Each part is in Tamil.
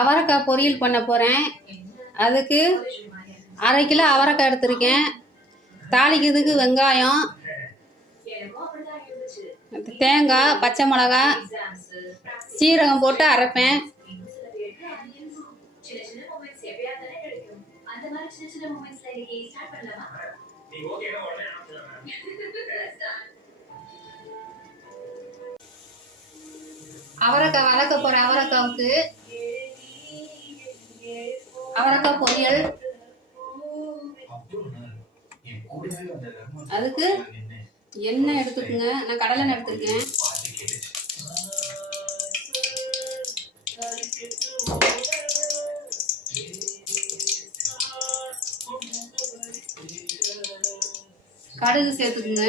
அவரைக்காய் பொரியல் பண்ண போகிறேன். அதுக்கு 1/2 கிலோ அவரைக்காய் எடுத்திருக்கேன். தாளிக்கிறதுக்கு வெங்காயம், தேங்காய், பச்சை மிளகாய், சீரகம் போட்டு அரைப்பேன். அவரைக்காய் வளர்க்க போகிற அவரைக்காவுக்கு அவரைக்காய் பொரியல். அதுக்கு எண்ணெய் எடுத்துக்குங்க. நான் கடலெண்ணெய் எடுத்துருக்கேன். கடுகு சேர்த்துக்குங்க.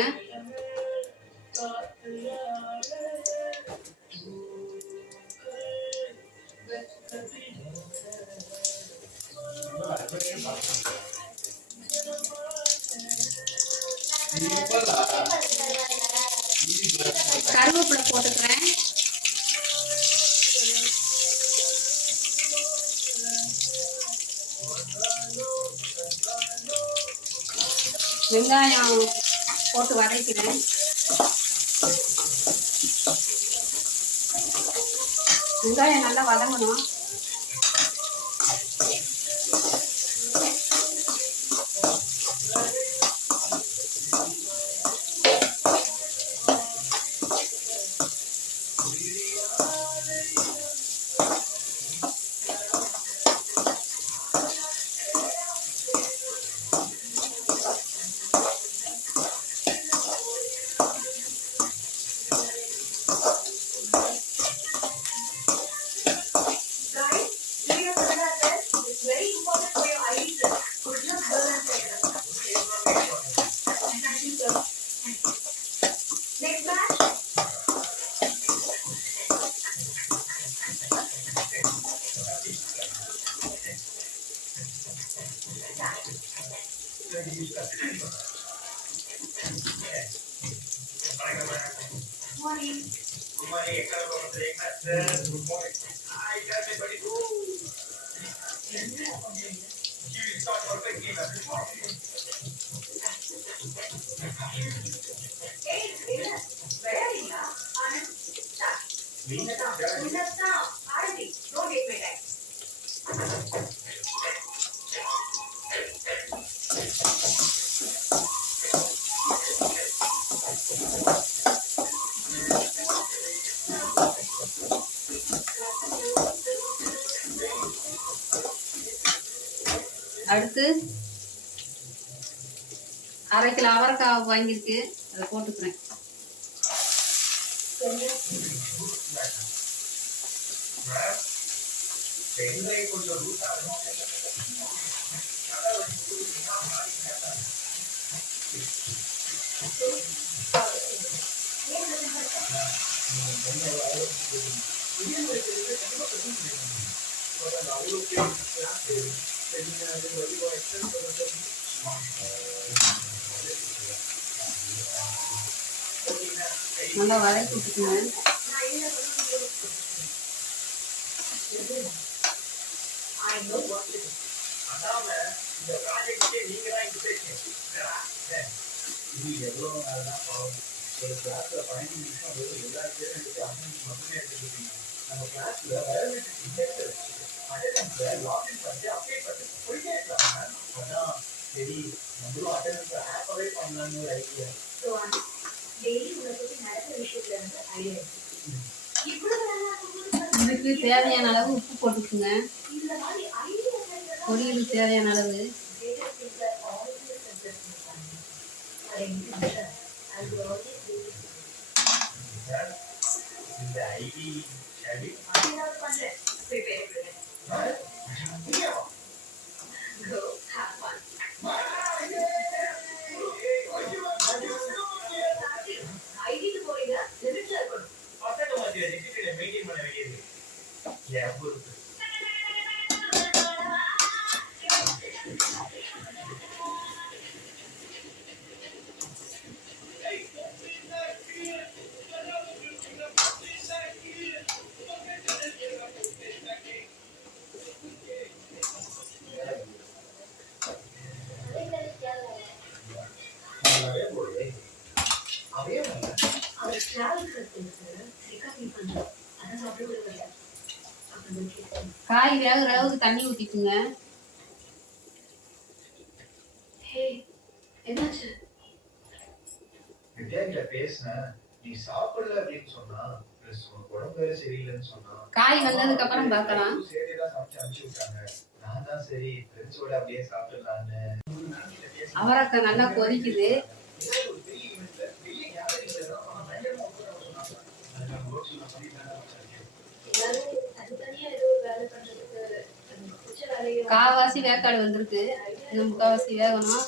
கருவேப்பிலை போட்டுக்கிறேன். வெங்காயம் போட்டு வதக்கிறேன். வெங்காயம் நல்லா வதங்கணும். அடுத்து 1/2 கிலோ அவரைக்காய் வாங்கியிருக்கு. அதை போட்டுக்கிறேன். நல்லா வதக்கி விட்டுக்குங்க. இதுக்கு தேவையான அளவு உப்பு போட்டுக்குங்க. பொரியலுக்கு தேவையான அளவு. காய் வேகிற அளவுக்கு தண்ணி ஊற்றிக்குங்க. காய் வந்ததுக்கு அப்புறம் பார்க்கலாம். அவரைக்காய் நல்லா கொதிக்குது. காவாசி வேக்காடு வந்திருக்கு. இன்னும் முக்காவாசி வேகணும்.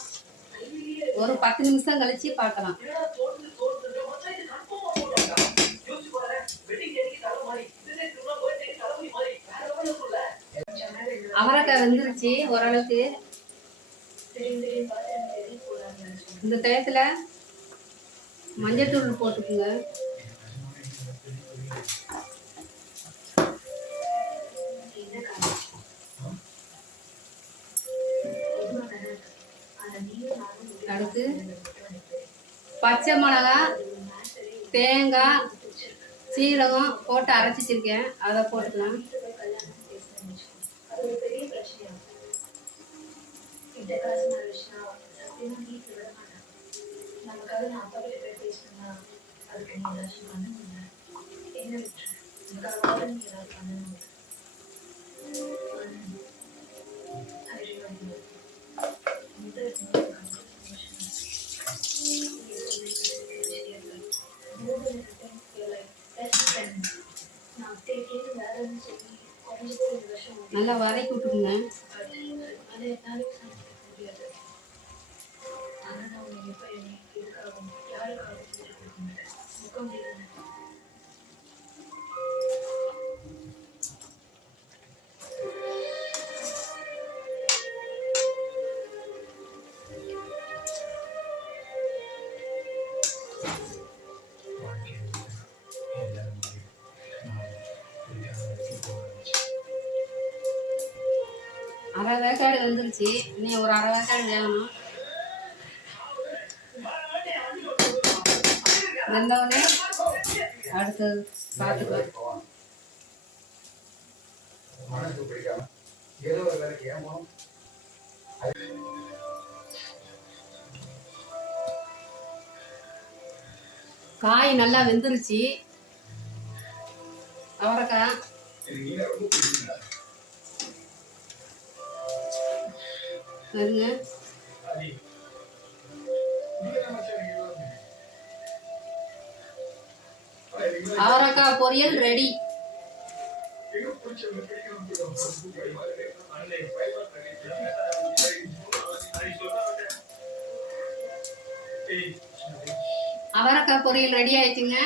ஒரு 10 நிமிஷம் கழிச்சு பார்க்கலாம். அவரைக்காய் வெந்துருச்சு ஓரளவுக்கு. இந்த டயத்துல மஞ்சள் தூள் போட்டுக்குங்க. அடுத்து பச்சை மிளகாய், தேங்காய், சீரகம் போட்டு அரைச்சிச்சிருக்கேன். அதை போட்டுக்கலாம். நல்லா வதக்கி விட்டுக்குங்க. அரை வேக்காடு வந்துருச்சு. இன்னும் ஒரு அரை வேக்காடு வேகணும். வெந்தவுடனே அடுத்தது பார்த்துக்கலாம். காய் நல்லா வெந்துருச்சு. அவரைக்காய் பாருங்க. அவரைக்காய் பொரியல் ரெடி. அவரைக்காய் பொரியல் ரெடி ஆயிடுச்சுங்க.